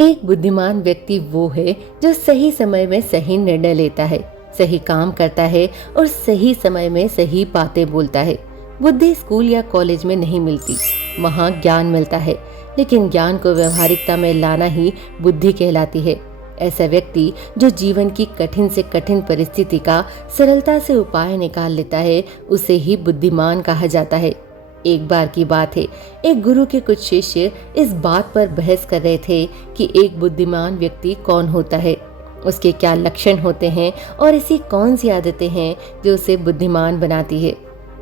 एक बुद्धिमान व्यक्ति वो है जो सही समय में सही निर्णय लेता है, सही काम करता है और सही समय में सही बातें बोलता है। बुद्धि स्कूल या कॉलेज में नहीं मिलती, वहाँ ज्ञान मिलता है, लेकिन ज्ञान को व्यवहारिकता में लाना ही बुद्धि कहलाती है। ऐसा व्यक्ति जो जीवन की कठिन से कठिन परिस्थिति का सरलता से उपाय निकाल लेता है, उसे ही बुद्धिमान कहा जाता है। एक बार की बात है, एक गुरु के कुछ शिष्य इस बात पर बहस कर रहे थे कि एक बुद्धिमान व्यक्ति कौन होता है, उसके क्या लक्षण होते हैं और ऐसी कौन सी आदतें हैं जो उसे बुद्धिमान बनाती है।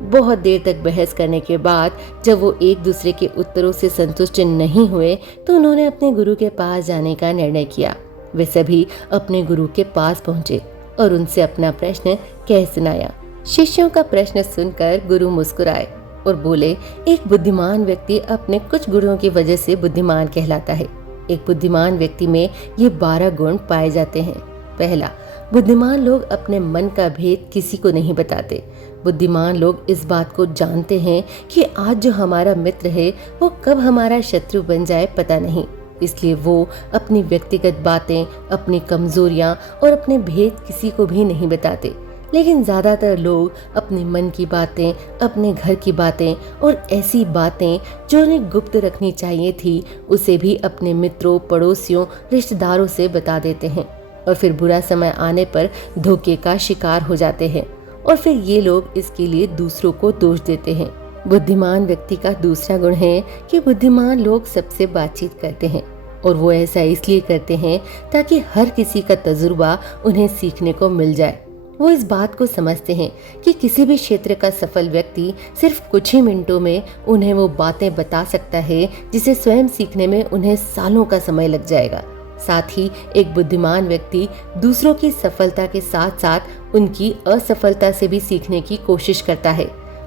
बहुत देर तक बहस करने के बाद जब वो एक दूसरे के उत्तरों से संतुष्ट नहीं हुए तो उन्होंने अपने गुरु के पास जाने का निर्णय किया। वे सभी अपने गुरु के पास पहुंचे और उनसे अपना प्रश्न कह सुनाया। शिष्यों का प्रश्न सुनकर गुरु मुस्कुराए और बोले, एक बुद्धिमान व्यक्ति अपने कुछ गुणों की वजह से बुद्धिमान कहलाता है। एक बुद्धिमान व्यक्ति में ये 12 गुण पाए जाते हैं। पहला, बुद्धिमान लोग अपने मन का भेद किसी को नहीं बताते। बुद्धिमान लोग इस बात को जानते हैं कि आज जो हमारा मित्र है वो कब हमारा शत्रु बन जाए पता नहीं, इसलिए वो अपनी व्यक्तिगत बातें, अपनी कमजोरियां और अपने भेद किसी को भी नहीं बताते। लेकिन ज्यादातर लोग अपने मन की बातें, अपने घर की बातें और ऐसी बातें जो उन्हें गुप्त रखनी चाहिए थी उसे भी अपने मित्रों, पड़ोसियों, रिश्तेदारों से बता देते हैं और फिर बुरा समय आने पर धोखे का शिकार हो जाते हैं और फिर ये लोग इसके लिए दूसरों को दोष देते हैं। बुद्धिमान व्यक्ति का दूसरा गुण है कि बुद्धिमान लोग सबसे बातचीत करते हैं और वो ऐसा इसलिए करते हैं ताकि हर किसी का तजुर्बा उन्हें सीखने को मिल जाए। वो इस बात को समझते हैं कि किसी भी क्षेत्र का सफल व्यक्ति सिर्फ कुछ ही मिनटों में उन्हें वो बातें बता सकता है जिसे स्वयं सीखने में उन्हें सालों का समय लग जाएगा। साथ ही एक बुद्धिमान व्यक्ति दूसरों की सफलता के साथ साथ उनकी असफलता से भी सीखने की कोशिश करता है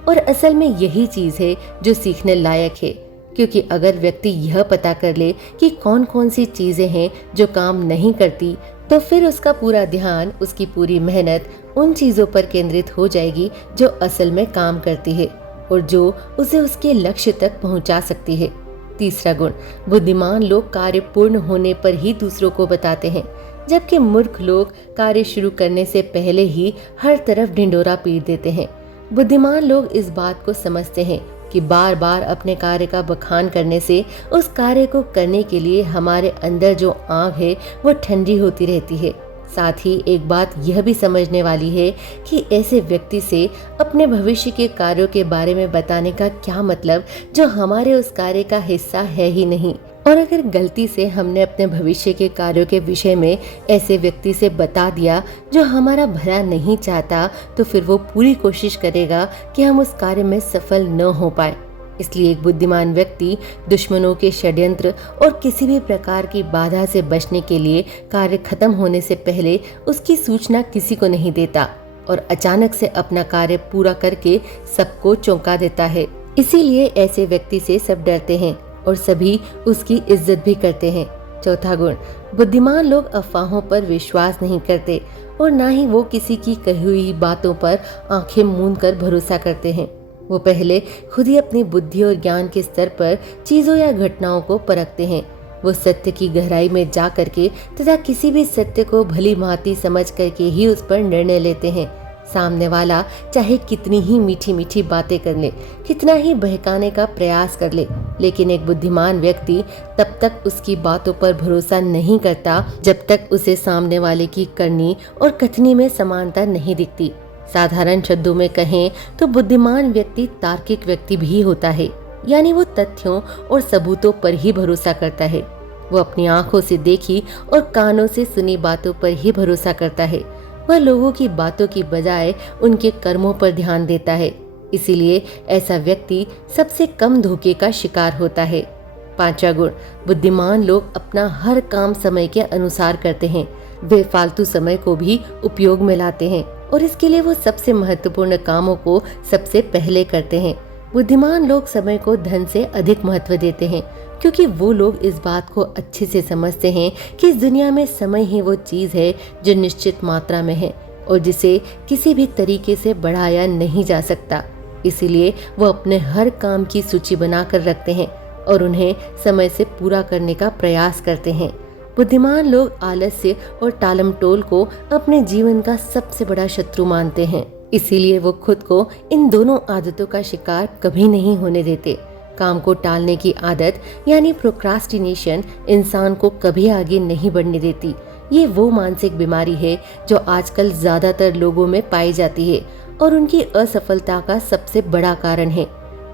और असल में यही चीज है जो सीखने लायक है, क्योंकि अगर व्यक्ति यह पता कर ले कि कौन कौन सी चीजें हैं जो काम नहीं करती तो फिर उसका पूरा ध्यान, उसकी पूरी मेहनत उन चीजों पर केंद्रित हो जाएगी जो असल में काम करती है और जो उसे उसके लक्ष्य तक पहुंचा सकती है। तीसरा गुण, बुद्धिमान लोग कार्य पूर्ण होने पर ही दूसरों को बताते हैं, जबकि मूर्ख लोग कार्य शुरू करने से पहले ही हर तरफ ढिंडोरा पीट देते हैं। बुद्धिमान लोग इस बात को समझते हैं कि बार बार अपने कार्य का बखान करने से उस कार्य को करने के लिए हमारे अंदर जो आग है वो ठंडी होती रहती है। साथ ही एक बात यह भी समझने वाली है कि ऐसे व्यक्ति से अपने भविष्य के कार्यों के बारे में बताने का क्या मतलब जो हमारे उस कार्य का हिस्सा है ही नहीं। और अगर गलती से हमने अपने भविष्य के कार्यों के विषय में ऐसे व्यक्ति से बता दिया जो हमारा भला नहीं चाहता तो फिर वो पूरी कोशिश करेगा कि हम उस कार्य में सफल न हो पाए। इसलिए एक बुद्धिमान व्यक्ति दुश्मनों के षड्यंत्र और किसी भी प्रकार की बाधा से बचने के लिए कार्य खत्म होने से पहले उसकी सूचना किसी को नहीं देता और अचानक से अपना कार्य पूरा करके सबको चौंका देता है। इसीलिए ऐसे व्यक्ति से सब डरते हैं और सभी उसकी इज्जत भी करते हैं। चौथा गुण, बुद्धिमान लोग अफवाहों पर विश्वास नहीं करते और ना ही वो किसी की कही हुई बातों पर आंखें मूंद कर भरोसा करते हैं। वो पहले खुद ही अपनी बुद्धि और ज्ञान के स्तर पर चीजों या घटनाओं को परखते हैं। वो सत्य की गहराई में जा करके तथा किसी भी सत्य को भली भांति समझ करके ही उस पर निर्णय लेते हैं। सामने वाला चाहे कितनी ही मीठी मीठी बातें कर ले, कितना ही बहकाने का प्रयास कर ले, लेकिन एक बुद्धिमान व्यक्ति तब तक उसकी बातों पर भरोसा नहीं करता जब तक उसे सामने वाले की करनी और कथनी में समानता नहीं दिखती। साधारण शब्दों में कहें तो बुद्धिमान व्यक्ति तार्किक व्यक्ति भी होता है, यानी वो तथ्यों और सबूतों पर ही भरोसा करता है। वो अपनी आंखों से देखी और कानों से सुनी बातों पर ही भरोसा करता है। वह लोगों की बातों की बजाय उनके कर्मों पर ध्यान देता है। इसीलिए ऐसा व्यक्ति सबसे कम धोखे का शिकार होता है। पांचवा गुण, बुद्धिमान लोग अपना हर काम समय के अनुसार करते हैं। वे फालतू समय को भी उपयोग में लाते हैं और इसके लिए वो सबसे महत्वपूर्ण कामों को सबसे पहले करते हैं। बुद्धिमान लोग समय को धन से अधिक महत्व देते हैं, क्योंकि वो लोग इस बात को अच्छे से समझते हैं कि इस दुनिया में समय ही वो चीज है जो निश्चित मात्रा में है और जिसे किसी भी तरीके से बढ़ाया नहीं जा सकता। इसीलिए वो अपने हर काम की सूची बनाकर रखते हैं और उन्हें समय से पूरा करने का प्रयास करते हैं। बुद्धिमान लोग आलस्य और टालमटोल को अपने जीवन का सबसे बड़ा शत्रु मानते हैं। इसीलिए वो खुद को इन दोनों आदतों का शिकार कभी नहीं होने देते। काम को टालने की आदत यानी प्रोक्रास्टिनेशन इंसान को कभी आगे नहीं बढ़ने देती। ये वो मानसिक बीमारी है जो आजकल ज्यादातर लोगों में पाई जाती है और उनकी असफलता का सबसे बड़ा कारण है।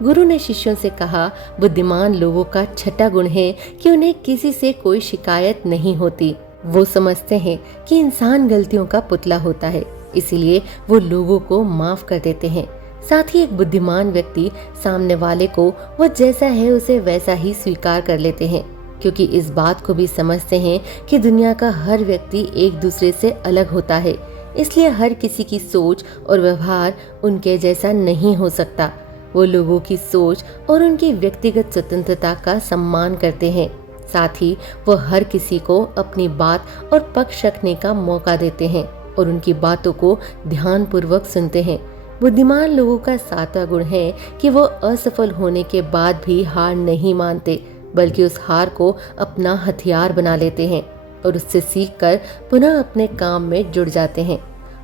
गुरु ने शिष्यों से कहा, बुद्धिमान लोगों का छठा गुण है कि उन्हें किसी से कोई शिकायत नहीं होती। वो समझते हैं कि इंसान गलतियों का पुतला होता है, इसीलिए वो लोगों को माफ कर देते हैं। साथ ही एक बुद्धिमान व्यक्ति सामने वाले को वो जैसा है उसे वैसा ही स्वीकार कर लेते हैं, क्योंकि इस बात को भी समझते हैं कि दुनिया का हर व्यक्ति एक दूसरे से अलग होता है। इसलिए हर किसी की सोच और व्यवहार उनके जैसा नहीं हो सकता। वो लोगों की सोच और उनकी व्यक्तिगत स्वतंत्रता का सम्मान करते हैं। साथ ही वो हर किसी को अपनी बात और पक्ष रखने का मौका देते हैं और उनकी बातों को ध्यानपूर्वक सुनते हैं। बुद्धिमान लोगों का सातवां गुण है कि वो असफल होने के बाद भी हार नहीं मानते, बल्कि उस हार को अपना हथियार बना लेते हैं और उससे सीखकर पुनः अपने काम में जुड़ जाते हैं।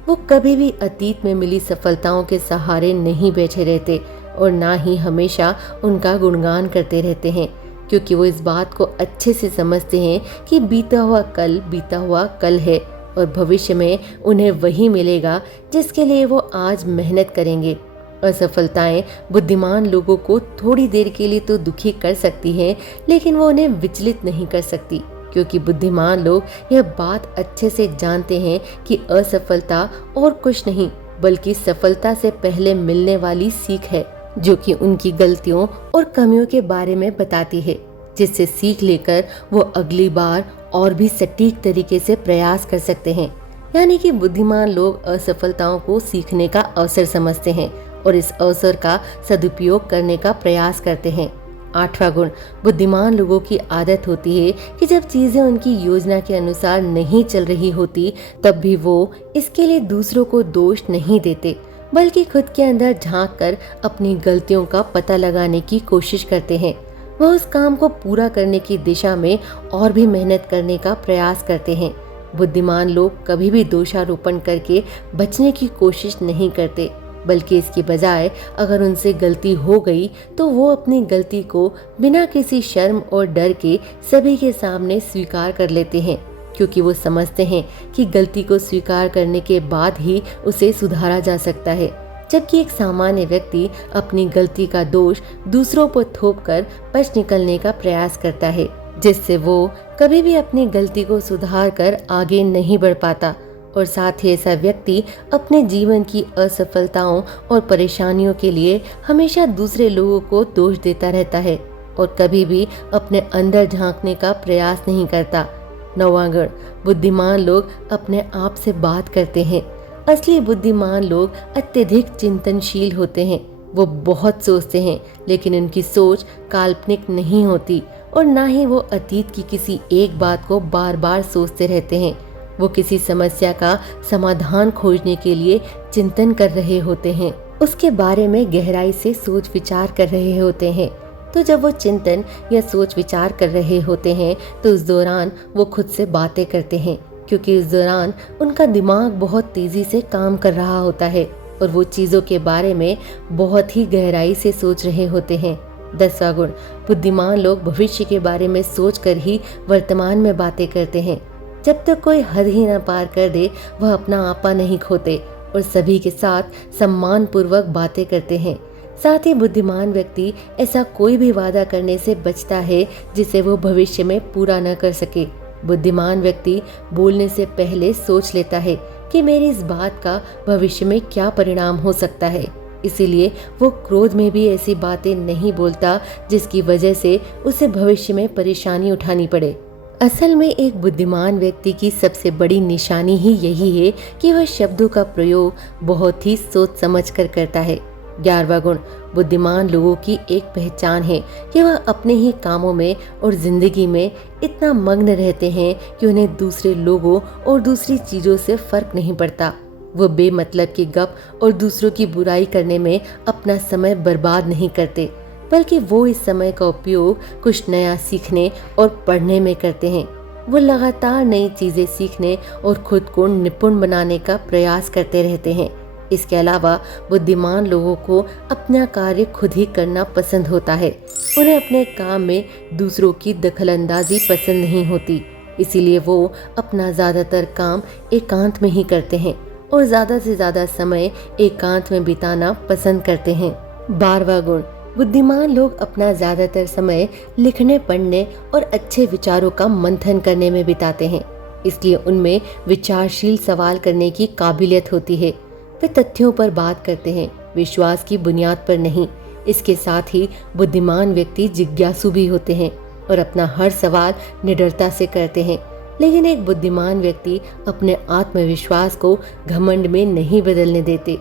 वो कभी भी अतीत में मिली सफलताओं के सहारे नहीं बैठे रहते और ना ही हमेशा उनका गुणगान करते रहते हैं, क्योंकि वो इस बात को अच्छे से समझते हैं कि बीता हुआ कल है और भविष्य में उन्हें वही मिलेगा जिसके लिए वो आज मेहनत करेंगे। असफलताएं बुद्धिमान लोगों को थोड़ी देर के लिए तो दुखी कर सकती हैं, लेकिन वो उन्हें विचलित नहीं कर सकती, क्योंकि बुद्धिमान लोग यह बात अच्छे से जानते हैं कि असफलता और कुछ नहीं बल्कि सफलता से पहले मिलने वाली सीख है, जो कि उनकी गलतियों और कमियों के बारे में बताती है, जिससे सीख लेकर वो अगली बार और भी सटीक तरीके से प्रयास कर सकते हैं। यानी कि बुद्धिमान लोग असफलताओं को सीखने का अवसर समझते हैं और इस अवसर का सदुपयोग करने का प्रयास करते हैं। आठवां गुण, बुद्धिमान लोगों की आदत होती है कि जब चीजें उनकी योजना के अनुसार नहीं चल रही होती, तब भी वो इसके लिए दूसरों को दोष नहीं देते, बल्कि खुद के अंदर झांक कर अपनी गलतियों का पता लगाने की कोशिश करते हैं। वह उस काम को पूरा करने की दिशा में और भी मेहनत करने का प्रयास करते हैं। बुद्धिमान लोग कभी भी दोषारोपण करके बचने की कोशिश नहीं करते, बल्कि इसकी बजाय अगर उनसे गलती हो गई तो वो अपनी गलती को बिना किसी शर्म और डर के सभी के सामने स्वीकार कर लेते हैं, क्योंकि वो समझते हैं कि गलती को स्वीकार करने के बाद ही उसे सुधारा जा सकता है। जबकि एक सामान्य व्यक्ति अपनी गलती का दोष दूसरों पर थोपकर बच निकलने का प्रयास करता है, जिससे वो कभी भी अपनी गलती को सुधार कर आगे नहीं बढ़ पाता। और साथ ही ऐसा व्यक्ति अपने जीवन की असफलताओं और परेशानियों के लिए हमेशा दूसरे लोगों को दोष देता रहता है और कभी भी अपने अंदर झांकने का प्रयास नहीं करता। नौवां गुण, बुद्धिमान लोग अपने आप से बात करते हैं। असली बुद्धिमान लोग अत्यधिक चिंतनशील होते हैं। वो बहुत सोचते हैं, लेकिन उनकी सोच काल्पनिक नहीं होती और ना ही वो अतीत की किसी एक बात को बार बार सोचते रहते हैं। वो किसी समस्या का समाधान खोजने के लिए चिंतन कर रहे होते हैं, उसके बारे में गहराई से सोच विचार कर रहे होते हैं। तो जब वो चिंतन या सोच विचार कर रहे होते हैं तो उस दौरान वो खुद से बातें करते हैं, क्योंकि इस दौरान उनका दिमाग बहुत तेजी से काम कर रहा होता है और वो चीजों के बारे में बहुत ही गहराई से सोच रहे होते हैं। 10वां गुण, बुद्धिमान लोग भविष्य के बारे में सोच कर ही वर्तमान में बातें करते हैं। जब तक कोई हद ही न पार कर दे, वह अपना आपा नहीं खोते और सभी के साथ सम्मान पूर्वक बातें करते हैं। साथ ही बुद्धिमान व्यक्ति ऐसा कोई भी वादा करने से बचता है जिसे वो भविष्य में पूरा न कर सके। बुद्धिमान व्यक्ति बोलने से पहले सोच लेता है कि मेरी इस बात का भविष्य में क्या परिणाम हो सकता है। इसीलिए वो क्रोध में भी ऐसी बातें नहीं बोलता जिसकी वजह से उसे भविष्य में परेशानी उठानी पड़े। असल में एक बुद्धिमान व्यक्ति की सबसे बड़ी निशानी ही यही है कि वह शब्दों का प्रयोग बहुत ही सोच समझ कर करता है। 11वां गुण, बुद्धिमान लोगों की एक पहचान है कि वह अपने ही कामों में और जिंदगी में इतना मग्न रहते हैं कि उन्हें दूसरे लोगों और दूसरी चीजों से फर्क नहीं पड़ता। वो बेमतलब की गप और दूसरों की बुराई करने में अपना समय बर्बाद नहीं करते, बल्कि वो इस समय का उपयोग कुछ नया सीखने और पढ़ने में करते हैं। वो लगातार नई चीजें सीखने और खुद को निपुण बनाने का प्रयास करते रहते हैं। इसके अलावा बुद्धिमान लोगों को अपना कार्य खुद ही करना पसंद होता है। उन्हें अपने काम में दूसरों की दखलंदाजी पसंद नहीं होती, इसीलिए वो अपना ज्यादातर काम एकांत में ही करते हैं और ज्यादा से ज्यादा समय एकांत में बिताना पसंद करते हैं। 12वां गुण, बुद्धिमान लोग अपना ज्यादातर समय लिखने, पढ़ने और अच्छे विचारों का मंथन करने में बिताते हैं, इसलिए उनमें विचारशील सवाल करने की काबिलियत होती है। वे तथ्यों पर बात करते हैं, विश्वास की बुनियाद पर नहीं। इसके साथ ही बुद्धिमान व्यक्ति जिज्ञासु भी होते हैं और अपना हर सवाल निडरता से करते हैं। लेकिन एक बुद्धिमान व्यक्ति अपने आत्मविश्वास को घमंड में नहीं बदलने देते।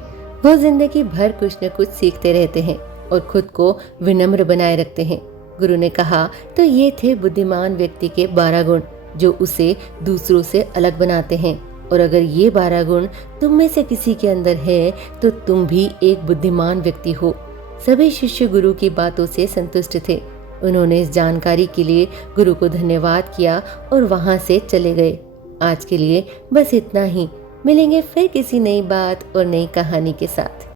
वो जिंदगी भर कुछ न कुछ सीखते रहते हैं और खुद को विनम्र बनाए रखते हैं। गुरु ने कहा, तो ये थे बुद्धिमान व्यक्ति के 12 गुण जो उसे दूसरों से अलग बनाते हैं। और अगर ये 12 गुण तुम में से किसी के अंदर है तो तुम भी एक बुद्धिमान व्यक्ति हो। सभी शिष्य गुरु की बातों से संतुष्ट थे। उन्होंने इस जानकारी के लिए गुरु को धन्यवाद किया और वहां से चले गए। आज के लिए बस इतना ही। मिलेंगे फिर किसी नई बात और नई कहानी के साथ।